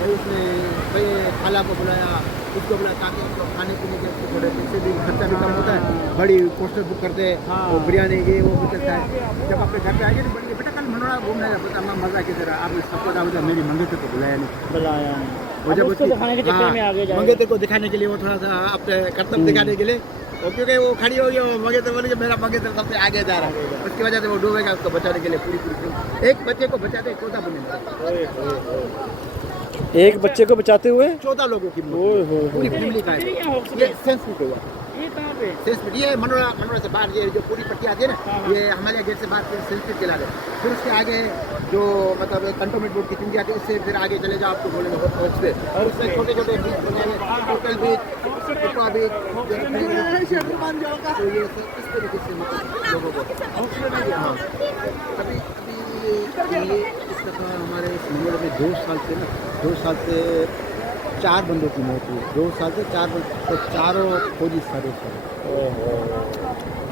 भाई उसने भाई खाला को बुलाया, उसको बुलाया ताकि उनको खाने पीने के थोड़े पैसे भी खर्चा भी कम होता है। बड़ी पोस्टर बुक करते हैं, वो बिरयानी ये वो भी चलता है। जब आपके घर पे आएंगे तो बड़ी बेटा कल मनोरा घूमने का पता मजा की तरह आपने सबको दावत मेरी मंगेतर को बुलाया नहीं। वो जब उसको दिखाने के चक्कर में आ गए, मंगेतर को दिखाने के लिए वो थोड़ा सा अपने कर्तव्य दिखाने के लिए, और क्योंकि वो खड़ी हो गई, वो मंगेतर बोले मेरा मंगेतर सबसे आगे जा रहा है, उसकी वजह से वो डूबेगा, उसको बचाने के लिए पूरी एक बच्चे को बचाते 14 बने, एक बच्चे को बचाते हुए 14 लोगों की पूरी फैमिली का है। ये सेंसफिट हुआ, ये कहाँ पे? सेंसफिट ये मनोरा से बाहर, ये जो पूरी पट्टी आती है ना, ये हमारे गेट से बाहर सेंसफिट के लाते। फिर उसके आगे जो मतलब कंटोनमेंट बोर्ड की चुंगी आती है, उससे फिर आगे चले जाओ, आपको बोलेंगे हॉक्स पे, और उसमें छोटे छोटे बीच बनाए, टोटल बीच, टिप्पा बीच, तो ये इस तरीके से लोगों को हाँ। अभी ये इस दफ़ा हमारे मंगल में 2 साल से 4 बंदों की मौत हुई, 2 साल से 4 बंदे, तो चारों फौजी सर्विस कर।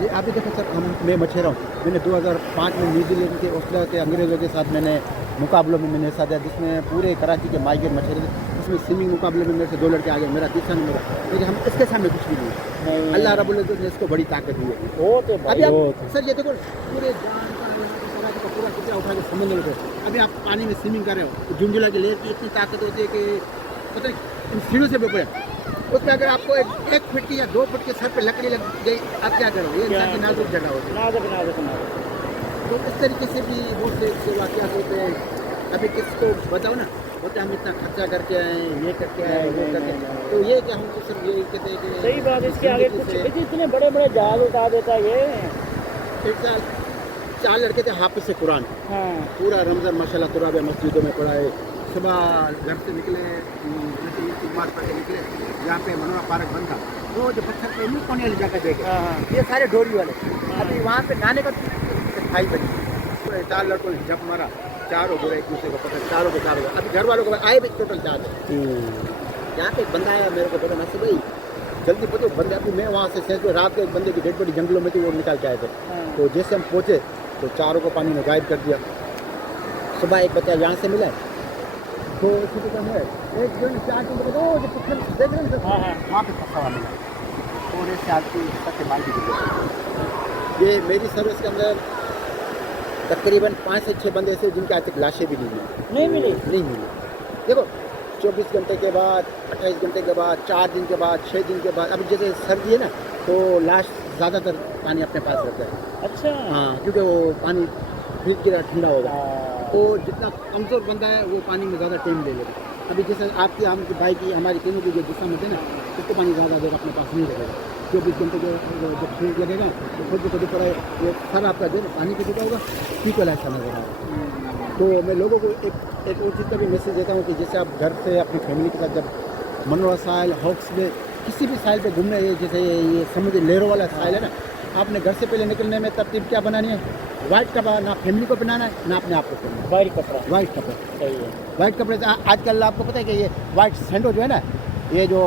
ये अभी देखो सर, मैं मछेरा हूँ, मैंने 2005 में न्यूजीलैंड के ऑस्ट्रेलिया के अंग्रेज़ों के साथ मैंने मुकाबलों में मैंने हिस्सा दिया, जिसमें पूरे कराची के माइग्रेट मछेरे थे। उसमें स्विमिंग मुकाबले में मेरे से 2 लड़के आ गए, मेरा तीसरा नंबर, लेकिन हम इसके सामने कुछ भी नहीं। अल्लाह रब्बुल इज़्ज़त ने इसको बड़ी ताकत दी है। अभी आप सर ये देखो पूरे पूरा कितना उठा के समंदर में, अभी आप पानी में स्विमिंग कर रहे हो, तो झुंझुला की लहर की इतनी ताकत होती है कि पता है सीढ़ियों से ऊपर, उसमें अगर आपको 1 फीट या 2 फीट के सर पे लकड़ी लग गई, आप क्या करोगे? ये इंसान की नाजुक जगह होती है। तो इस तरीके से भी बहुत से वाक़यात होते हैं। अभी किसको बताओ ना, बोलते हम इतना खर्चा करके आए, ये करके आए, वो करके, तो ये कि हम तो सिर्फ यही कहते हैं कि सही बात, इसके आगे कुछ इतने बड़े बड़े जहाज उठा देता है ये। एक साल 4 लड़के थे हाफिज़ से कुरान, पूरा रमज़ान माशाल्लाह तुराब मस्जिदों में पढ़ाए। सुबह घर से निकले, नमाज़ पढ़ के निकले, यहाँ पे मनोरा पार्क बंद था, वो जो पत्थर पे नहीं कोने वाली जगह देखे, ये सारे डोरी वाले। अभी वहाँ पे नहाने का खाई बनी, पूरे 4 लड़कों ने जप मारा, चारों बुरे एक दूसरे को पकड़, चारों के चारों। अभी घर वालों को आए भी टोटल 4 थे। यहाँ पे एक बंदा आया, मेरे को पता नसीब भाई जल्दी पहुँचो बंदे। अभी मैं वहाँ से सेंस में रात को एक बंदे की डेड बॉडी जंगलों में थी, वो निकाल के आए थे। तो जैसे हम पहुँचे तो चारों को पानी में गायब कर दिया। सुबह एक बच्चा यहाँ से मिला, तो छोटे कम है, एक जो 4 दिन जो पत्थर देख रहे हैं सर, वहाँ पे फंसा हुआ मिला, थोड़े से आपकी सबसे बाल्टी की। ये मेरी सर्विस के अंदर तकरीबन 5 से 6 बंदे ऐसे जिनके आज तक लाशें भी नहीं मिली। देखो 24 घंटे के बाद, 28 घंटे के बाद, 4 दिन के बाद, 6 दिन के बाद, अभी जैसे सर्दी है ना, तो लाश ज़्यादातर पानी अपने पास रखता है। अच्छा, हाँ, क्योंकि वो पानी फ्रिज की तरह ठंडा होगा, तो जितना कमज़ोर बंदा है वो पानी में ज़्यादा टाइम ले लेगा। अभी जैसे आपकी हमकी भाई की, हमारी तीनों की जो जिस्म है ना, उसको पानी ज़्यादा देर अपने पास नहीं रहेगा। 24 घंटे जब फ्रिज लगेगा तो खुद को दिख रहा है, वो सर आपका जो पानी पे चुका होगा, पीकल ऐसा नजर आएगा। तो मैं लोगों को एक और चीज़ का भी मैसेज देता हूँ कि जैसे आप घर से अपनी फैमिली के साथ जब मनोरा साहिल, हॉक्स में, किसी भी साहिल पे घूमने, जैसे ये समुद्र लहरों वाला साहिल है ना, आपने घर से पहले निकलने में तरतीब क्या बनानी है? वाइट कपड़ा, ना फैमिली को पहनाना है ना अपने आप को पहनना है। वाइट कपड़ा सही है। वाइट कपड़े से आजकल आपको पता है कि ये वाइट सैंडो जो है ना, ये जो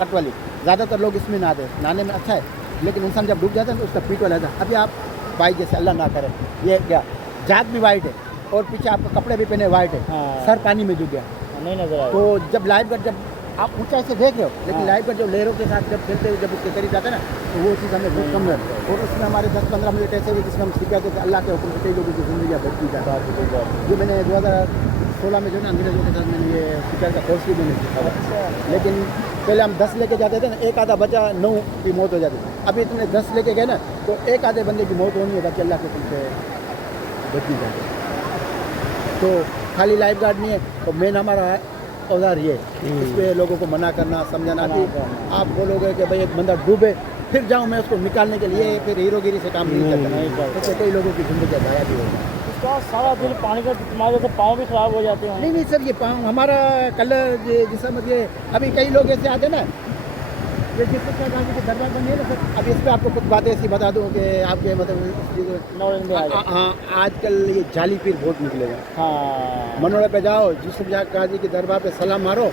कट वाली, ज़्यादातर लोग इसमें नहाते हैं, नहाने में अच्छा है, लेकिन इंसान जब डूब जाता है तो उसका पीठ वाला था। अभी आप बाइक जैसे अल्लाह ना करे, ये क्या जाग भी वाइट है और पीछे आपके कपड़े भी पहने वाइट है, सर पानी में डूब गया, नहीं नजर आया। तो जब लाइफ गार्ड, जब आप ऊंचाई से देख रहे हो, लेकिन लाइफ गार्ड जो लहरों के साथ जब खेलते हुए जब उसके करीब जाता है ना, तो वो चीज़ हमें बहुत कम है। और उसमें हमारे 10-15 मिनट ऐसे हुए जिसमें हम सीख जाते थे अल्लाह के हुक्म से कई लोगों की ज़िंदगी बदली जाती है। जो मैंने 2016 में जो ना अंग्रेजों के साथ मैंने ये शिकार का कोर्स भी मैंने सीखा था। लेकिन पहले हम 10 लेके जाते थे ना, एक आधा बचा 9 की मौत हो जाती थी। अभी इतने 10 लेके गए ना, तो एक आधे बंदे की मौत होनी है, बाकी अल्लाह के हुक्म से बदली जाती है। तो खाली लाइफ गार्ड नहीं है, तो मेन हमारा औजार ये, इस पर लोगों को मना करना, समझाना कि आप बोलोगे कि भाई एक बंदा डूबे फिर जाऊँ मैं उसको निकालने के लिए, फिर हीरोगिरी से काम नहीं करना, तो कई लोगों की ज़िंदगी ज़ाया भी होगी। इसका सारा दिन पानी का इस्तेमाल से पाँव भी खराब हो जाते हैं। नहीं सर, ये पाँव हमारा कलर जैसा मतलब, अभी कई लोग ऐसे आते ना, ये जिसके गांधी के दरबार बने ना सर, अब इस पर आपको कुछ बातें ऐसी बता दूँ कि आपके मतलब हाँ, आजकल ये जाली पीर बहुत निकलेगा। हाँ, मनोरा पे जाओ, यूसुफ गाजी के दरबार पे सलाम मारो,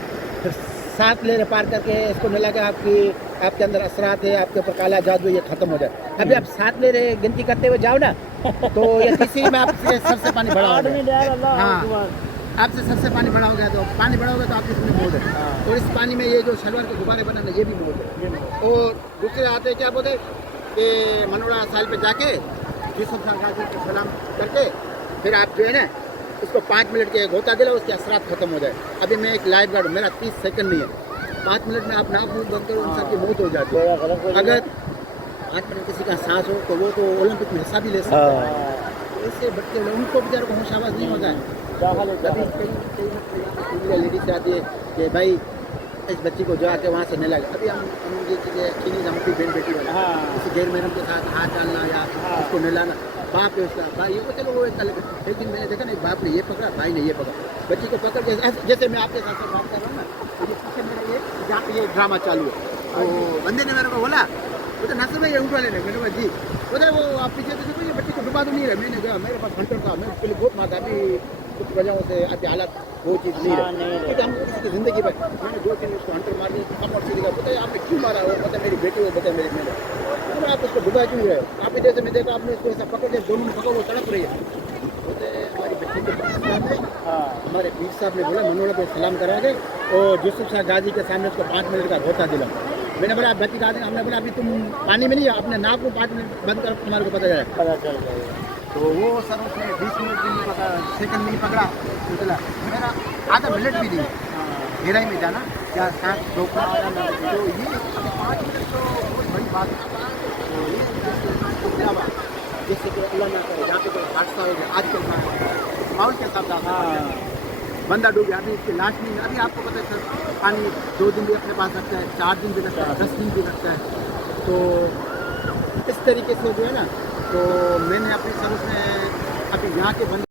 फिर 7 लेरे पार करके इसको मिला के आपके अंदर असरात है, आपके ऊपर काला जादू, ये खत्म हो जाए। अभी आप 7 लेरे गिनती करते हुए जाओ ना, तो ये तीसरी में आप सर से पानी बढ़ा। हाँ, आपसे सबसे पानी बड़ा हो गया तो पानी बड़ा होगा तो आपके इसमें मौत है। और इस पानी में ये जो शलवर के गुब्बारे बना ना ये भी मौत है। और दूसरे आते क्या बोलते कि मनोड़ा साल पे जाके यूसुफ शाह गाजी को सलाम करके फिर आप जो है ना उसको 5 मिनट के गोता दिला उसके असरात खत्म हो जाए। अभी मैं एक लाइफ गार्ड हूँ, मेरा 30 सेकंड नहीं है, 5 मिनट में आप नाक मुंह बंद करो इंसान की मौत हो जाती है। अगर 5 मिनट किसी का सांस हो तो वो तो ओलंपिक में हिस्सा भी ले सकता है। इससे बच्चे लोग उनको बेचारों को होश आवाज़ नहीं होता है। कई लेडीज आती है कि भाई इस बच्ची को जो आके वहाँ से नहीं लगे। अभी हम ये चीज़ें चीनी जमती बहन बेटी वाला किसी गैर महरम के साथ हाथ डालना या उसको नहलाना, बाप है उसका भाई ये वो चलो वो एक अलग। एक दिन मैंने देखा ना बाप ने ये पकड़ा भाई ने ये पकड़ा, बच्ची को पकड़ के जैसे मैं आपके साथ बात कर रहा हूँ ना तो ये पीछे मेरा ये जहाँ पे ये ड्रामा चालू है तो बंदे ने मेरे को बोला वो तो नसर भाई ऊँट वाले ने मैंने बोला जी बोले वो आप पीछे तो देखो ये बच्ची को डुबा तो नहीं रहे। मैंने कहा मेरे पास घंटों था, मैं पहले बहुत मारा अभी कुछ वजहों से अभी हालत वो चीज़ नहीं रही क्योंकि हम किसी ज़िंदगी में मैंने 2-3 उसको हंटर मार दिया कम और सीधी का बताया आपने क्यों मारा वो पता मेरी बेटी हो बताया मेरी मैंने आप उसको डुबा क्यों रहे हो। आप जैसे मैं देखा आपने उसको ऐसा पकड़ लिया दोनों में पकड़ वो तड़प रही है। बोलते हमारी बच्ची के हमारे पीर साहब ने बोला मनोड़ा पे सलाम करा के और यूसुफ शाह गाजी के सामने उसको 5 मिनट का रोता दिला। मैंने बोला बच्ची का हमने बोला अभी तुम पानी में नहीं अपने नाक को 5 मिनट बंद कर तुम्हारे को पता चल जाएगा। तो वो सर उसने 20 मिनट भी नहीं पकड़ा, सेकंड नहीं पकड़ा तो चला मेरा आधा मिनट भी नहीं गहराई में जाना क्या सांस रोकना तो ये 5 मिनट तो बहुत बड़ी बात है। तो ये जैसे कि अल्लाह ना करे जहाँ पे कोई हादसा हो गया आजकल का माहौल के साथ बंदा डूब गया, अभी इसकी लाश नहीं है। अभी आपको पता है सर पानी 2 दिन भी अपने पास रखता है, 4 दिन भी रखता है, 10 दिन भी रखता है। तो इस तरीके से जो है ना तो मैंने अपने सर उसमें अभी यहाँ के बंदे